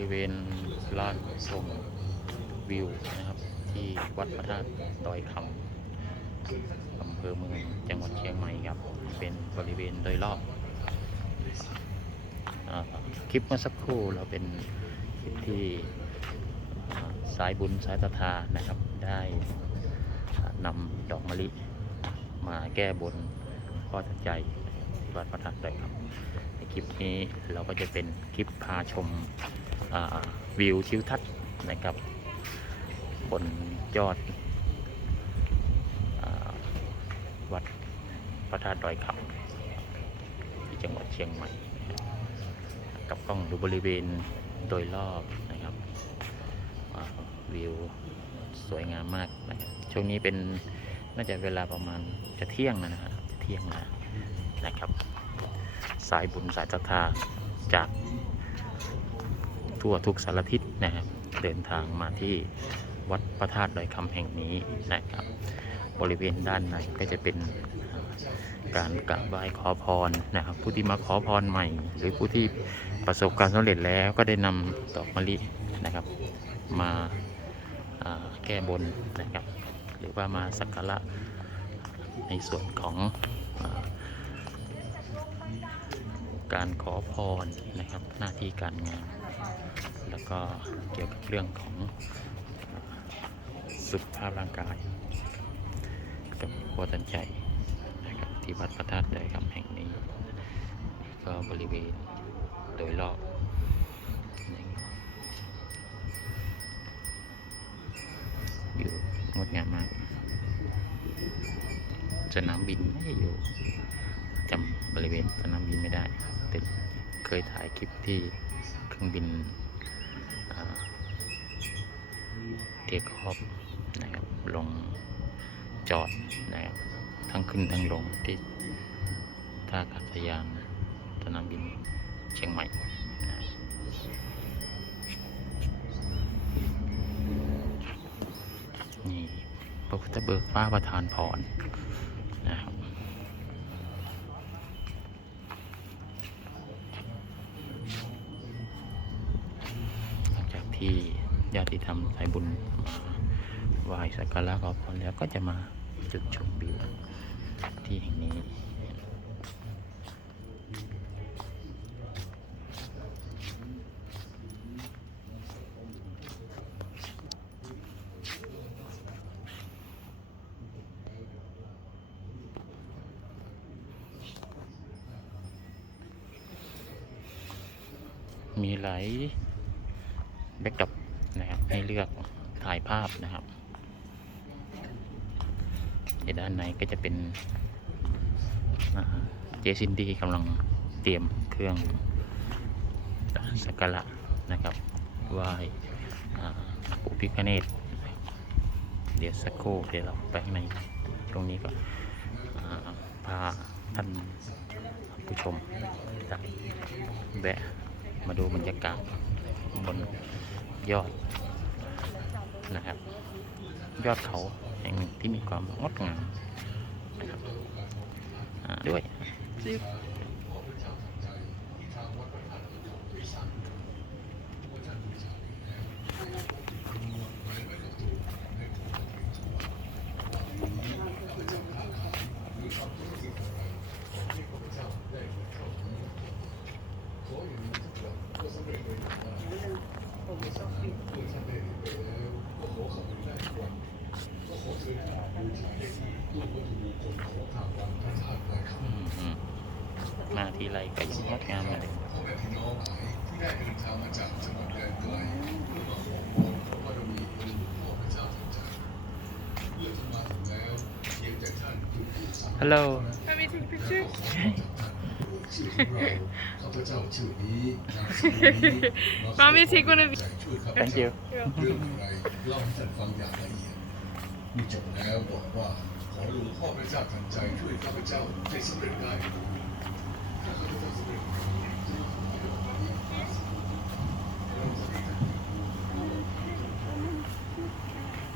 ริเวณลานชมวิวนะครับ ที่วัดพระธาตุดอยคำอำเภอเมืองจังหวัดเชียงใหม่ครับ เป็นบริเวณโดยรอบอคลิปเมื่อสักครู่เราเป็นคลิปที่สายบุญสายศรัทานะครับ ได้อ่านำดอกมะลิมาแก้บนพ่อทันใจที่วัดพระธาตุดอยคำในคลิปนี้เราก็จะเป็นคลิปพาชม วิวทิวทัศน์นะครับ บนยอดอวัดพระธาตุดอยคำที่จังหวัดเชียงใหม่กับกล้องดูบริเวณโดยรอบนะครับวิวสวยงามมากนะครับช่วงนี้เป็นน่าจะเวลาประมาณจะเที่ยงนะฮะจะเที่ยงแล้วนะครับ สายบุญสายศรัทธาจาก ทั่วทุกสารทิศนะครับ เดินทางมาที่วัดพระธาตุดอยคำแห่งนี้นะครับ บริเวณด้านในก็จะเป็นการกราบไหว้ขอพรนะครับ ผู้ที่มาขอพรใหม่ หรือผู้ที่ประสบความสำเร็จแล้วก็ได้นำดอกมะลินะครับมาาแก้บนนะครับ หรือว่ามาสักการะในส่วนของอการขอพรนะครับหน้าที่การงาน แล้วก็เกี่ยวกับเรื่องของสุขภาพร่างกายกับหัวตันใจนะครับที่วัดพระธาตุดอยคำแห่งนี้ ก็บริเวณโดยรอบอยู่งดงามมากสนามบินไม่ได้อยู่จำบริเวณสนามบินไม่ได้แต่เคยถ่ายคลิปที่ เครื่องบินเทคออฟนะครับลงจอดนะครับทั้งขึ้นทั้งลงที่ท่าอากาศยานสนามบินเชียงใหม่นี่พระพุทธเบิกฟ้าประทานพรนะครับ หลังจาก ที่ญาติธรรมสายบุญมาไหว้สักการะขอพรแล้วก็จะมาจุดชมวิวที่แห่งนี้มีหลาย แบ็กดับนะครับ ให้เลือกถ่ายภาพนะครับในด้านในก็จะเป็นเจซินดีกำลังเตรียมเครื่องสักการะนะครับไหว้อ่าปู่พิฆเนศเดี๋ยวสักครู่เดี๋ยวเราไปข้างในตรงนี้ก็อ่าพาท่านผู้ชมแวะมาดูบรรยากาศบน ยอดนะครับ ยอดเขาแห่งหนึ่งที่มีความงดงามนะครับอ่าด้วย อืมอืม มาทีไรก็ยังงดงามเลยฮัลโหล Let me take a picture. Want me to take one of you? thank you เรื่องอะไรเล่าให้ท่านฟังอย่างละเอียดเมื่อจบแล้วบอกว่าขอหลวงพ่อพระเจ้าทันใจช่วยข้าพเจ้าให้สำเร็จได้ถ้าข้าพเจ้าสำเร็จ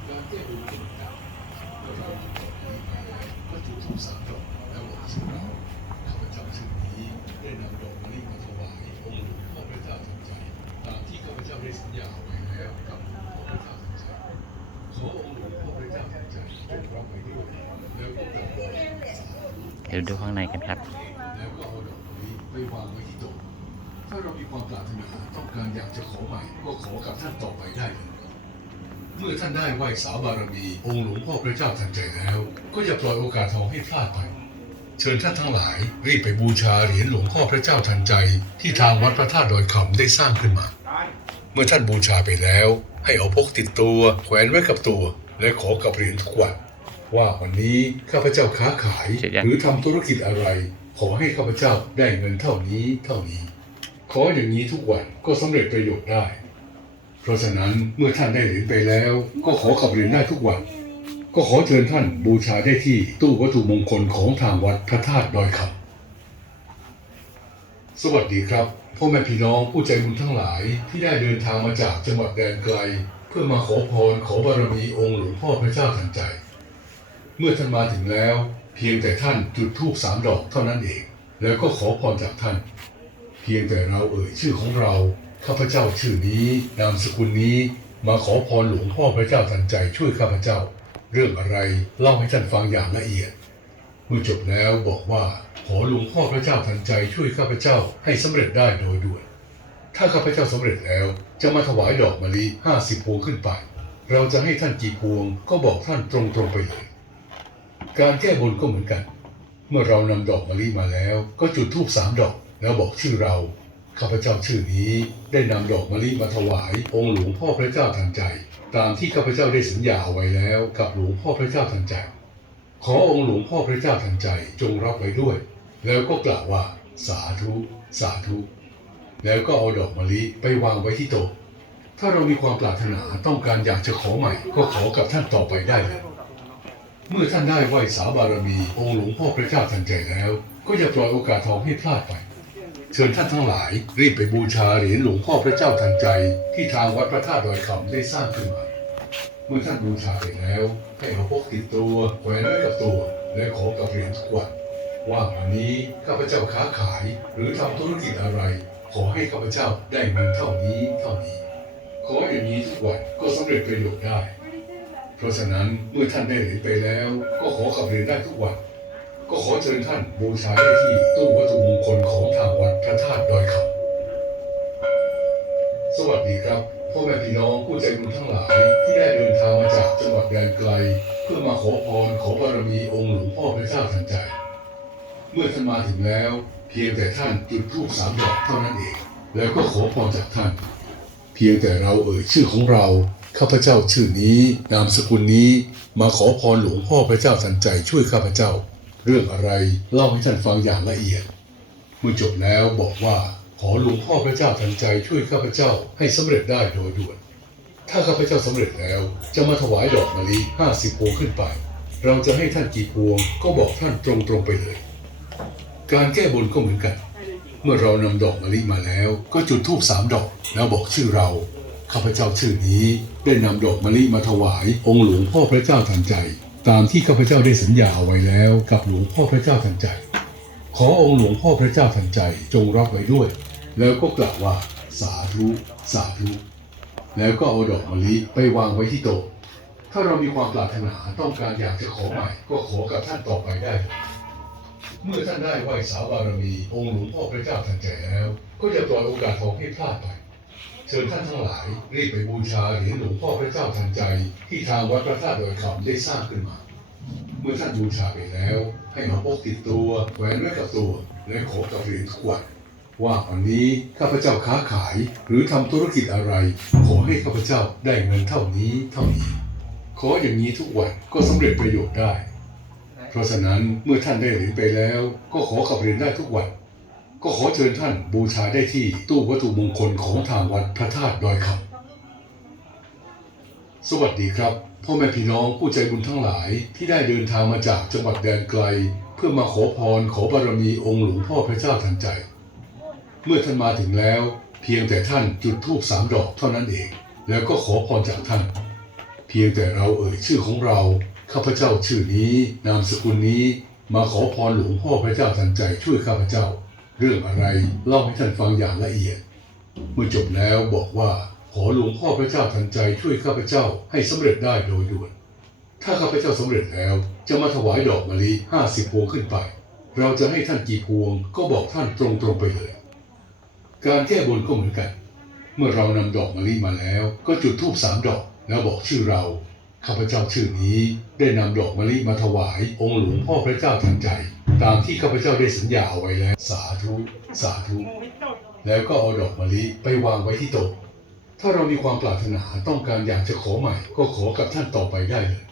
การแก้บนต่างๆก็จะก็ถูกถูกสั่งดอกแล้วบอกชื่อเราข้าพเจ้าชื่อนี้ได้นำดอกมะลิมาถวายองค์หลวงพ่อพระเจ้าทันใจตามที่ข้าพเจ้า ดี๋ยวดูข้างในกันครับแล้วก็เอาดอกมะลิไปวางไว้ที่โต๊ะถ้าเรามีความปรารถนาต้องการอยากจะขอใหม่ก็ขอกับท่านต่อไปได้เลยเมื่อท่านได้ไหว้สาบารมีองค์หลวงพ่อพระเจ้าทันใจแล้ว ก็อย่าปล่อยโอกาสทองให้พลาดไป เชิญท่านทั้งหลายรีบไปบูชาเหรียญหลวงพ่อพระเจ้าทันใจ ที่ทางวัดพระธาตุดอยคำได้สร้างขึ้นมา เมื่อท่านบูชาไปแล้ว ให้เอาพกติดตัวแขวนไว้กับตัว และขอกับเหรียญทุกวัน ว่าวันนี้ข้าพเจ้าค้าขายเสร็จยังหรือทำธุรกิจอะไร ขอให้ข้าพเจ้าได้เงินเท่านี้เท่านี้ ขออย่างนี้ทุกวันก็สำเร็จประโยชน์ได้ เพราะฉะนั้นเมื่อท่านได้เหรียญไปแล้ว ก็ขอกับเหรียญได้ทุกวัน ก็ขอเชิญท่านบูชาได้ที่ตู้วัตถุมงคลของทางวัดพระธาตุดอยคำสวัสดีครับพ่อแม่พี่น้องผู้ใจบุญทั้งหลายที่ได้เดินทางมาจากจังหวัดแดนไกล เพื่อมาขอพรขอบารมีองค์หลวงพ่อพระเจ้าทันใจ เมื่อท่านมาถึงแล้ว เพียงแต่ท่านจุดธูปสามดอกเท่านั้นเอง แล้วก็ขอพรจากท่าน เพียงแต่เราเอ่ยชื่อของเราข้าพเจ้าชื่อนี้นามสกุลนี้มาขอพรหลวงพ่อพระเจ้าทันใจช่วยข้าพเจ้า เรื่องอะไรเล่าให้ท่านฟังอย่างละเอียดเมื่อจบแล้วบอกว่าขอหลวงพ่อพระเจ้าทันใจช่วยข้าพเจ้าให้สำเร็จได้โดยด่วนถ้าข้าพเจ้าสำเร็จแล้วจะมาถวายดอกมะลิห้าสิบพวงขึ้นไป เราจะให้ท่านกี่พวงก็บอกท่านตรงๆไปเลย การแก้บนก็เหมือนกัน เมื่อเรานำดอกมะลิมาแล้ว ก็จุดธูปสามดอกแล้วบอกชื่อเราข้าพเจ้าชื่อนี้ได้นำดอกมะลิมาถวาย องค์หลวงพ่อพระเจ้าทันใจ ตามที่ข้าพเจ้าได้สัญญาเอาไว้แล้ว กับหลวงพ่อพระเจ้าทันใจ ขอองค์หลวงพ่อพระเจ้าทันใจจงรับไว้ด้วย แล้วก็กล่าวว่า สาธุ สาธุ แล้วก็เอาดอกมะลิไปวางไว้ที่โต๊ะถ้าเรามีความปรารถนาต้องการอยากจะขอใหม่ ก็ขอกับท่านต่อไปได้เลย เมื่อท่านได้ไหว้สาบารมีองค์หลวงพ่อพระเจ้าทันใจแล้ว ก็อย่าปล่อยโอกาสทองให้พลาดไป เชิญท่านทั้งหลาย รีบไปบูชาเหรียญหลวงพ่อพระเจ้าทันใจ ที่ทางวัดพระธาตุดอยคำได้สร้างขึ้นมา เมื่อท่านบูชาไปแล้วให้เอาพกติดตัวแขวนไว้กับตัวและขอกับเหรียญทุกวันว่าวันนี้ข้าพเจ้าค้าขายหรือทำธุรกิจอะไร ขอให้ข้าพเจ้าได้เงินเท่านี้เท่านี้ ขออย่างนี้ทุกวันก็สำเร็จประโยชน์ได้ เพราะฉะนั้นเมื่อท่านได้เหรียญไปแล้ว ก็ขอกับเรียญได้ทุกวันก็ขอเชิญท่านบูชาได้ที่ตู้วัตถุมงคลของทางวัดพระธาตุดอยคำสวัสดีครับพ่อแม่พี่น้องผู้ใจบุญทั้งหลายที่ได้เดินทางมาจากจังหวัดแดนไกล เพื่อมาขอพรขอบารมีองค์หลวงพ่อพระเจ้าทันใจ เมื่อท่านมาถึงแล้ว เพียงแต่ท่านจุดธูปสามดอกเท่านั้นเอง แล้วก็ขอพรจากท่าน เพียงแต่เราเอ่ยชื่อของเรา ข้าพเจ้าชื่อนี้ นามสกุลนี้มาขอพรหลวงพ่อพระเจ้าทันใจช่วยข้าพเจ้า เรื่องอะไรเล่าให้ท่านฟังอย่างละเอียด เมื่อจบแล้วบอกว่าขอหลวงพ่อพระเจ้าทันใจช่วยข้าพเจ้าให้สำเร็จได้โดยด่วน ถ้าข้าพเจ้าสำเร็จแล้ว จะมาถวายดอกมะลิห้าสิบพวงขึ้นไป เราจะให้ท่านกี่พวงก็บอกท่านตรงๆไปเลย การแก้บนก็เหมือนกัน เมื่อเรานำดอกมะลิมาแล้ว ก็จุดธูปสามดอกแล้วบอกชื่อเรา ข้าพเจ้าชื่อนี้ได้นำดอกมะลิมาถวาย องค์หลวงพ่อพระเจ้าทันใจ ตามที่ข้าพเจ้าได้สัญญาเอาไว้แล้ว กับหลวงพ่อพระเจ้าทันใจ ขอองค์หลวงพ่อพระเจ้าทันใจจงรับไว้ด้วย แล้วก็กล่าวว่าสาธุสาธุแล้วก็เอาดอกมะลิไปวางไว้ที่โต๊ะถ้าเรามีความปรารถนาต้องการอยากจะขอใหม่ ก็ขอกับท่านต่อไปได้ เมื่อท่านได้ไหว้สาบารมี องค์หลวงพ่อพระเจ้าทันใจแล้ว ก็อย่าปล่อยโอกาสทองให้พลาดไป เชิญท่านทั้งหลายรีบไปบูชาเหรียญหลวงพ่อพระเจ้าทันใจ ที่ทางวัดพระธาตุดอยคำได้สร้างขึ้นมา เมื่อท่านบูชาไปแล้ว ให้เอาพกติดตัวแขวนไว้กับตัวและขอกับเหรียญทุกวันว่าวันนี้ข้าพเจ้าค้าขายหรือทำธุรกิจอะไร ขอให้ข้าพเจ้าได้เงินเท่านี้เท่านี้ ขออย่างนี้ทุกวันก็สำเร็จประโยชน์ได้ เพราะฉะนั้นเมื่อท่านได้เหรียญไปแล้ว ก็ขอกับเหรียญได้ทุกวัน ก็ขอเชิญท่านบูชาได้ที่ตู้วัตถุมงคลของทางวัดพระธาตุดอยคำสวัสดีครับพ่อแม่พี่น้องผู้ใจบุญทั้งหลายที่ได้เดินทางมาจากจังหวัดแดนไกล เพื่อมาขอพรขอบารมีองค์หลวงพ่อพระเจ้าทันใจ เมื่อท่านมาถึงแล้ว เพียงแต่ท่านจุดธูปสามดอกเท่านั้นเอง แล้วก็ขอพรจากท่าน เพียงแต่เราเอ่ยชื่อของเราข้าพเจ้าชื่อนี้ นามสกุลนี้ มาขอพรหลวงพ่อพระเจ้าทันใจช่วยข้าพเจ้า เรื่องอะไรเล่าให้ท่านฟังอย่างละเอียด เมื่อจบแล้วบอกว่าขอหลวงพ่อพระเจ้าทันใจช่วยข้าพเจ้าให้สำเร็จได้โดยด่วน ถ้าข้าพเจ้าสำเร็จแล้วจะมาถวายดอกมะลิห้าสิบพวงขึ้นไป เราจะให้ท่านกี่พวงก็บอกท่านตรงๆไปเลย การแก้บนก็เหมือนกัน เมื่อเรานำดอกมะลิมาแล้ว ก็จุดธูปสามดอกแล้วบอกชื่อเรา ข้าพเจ้าชื่อนี้ได้นำดอกมะลิมาถวายองค์หลวงพ่อพระเจ้าทันใจ ตามที่ข้าพเจ้าได้สัญญาเอาไว้แล้ว สาธุ สาธุ แล้วก็เอาดอกมะลิไปวางไว้ที่โต๊ะถ้าเรามีความปรารถนาต้องการอยากจะขอใหม่ ก็ขอกับท่านต่อไปได้เลย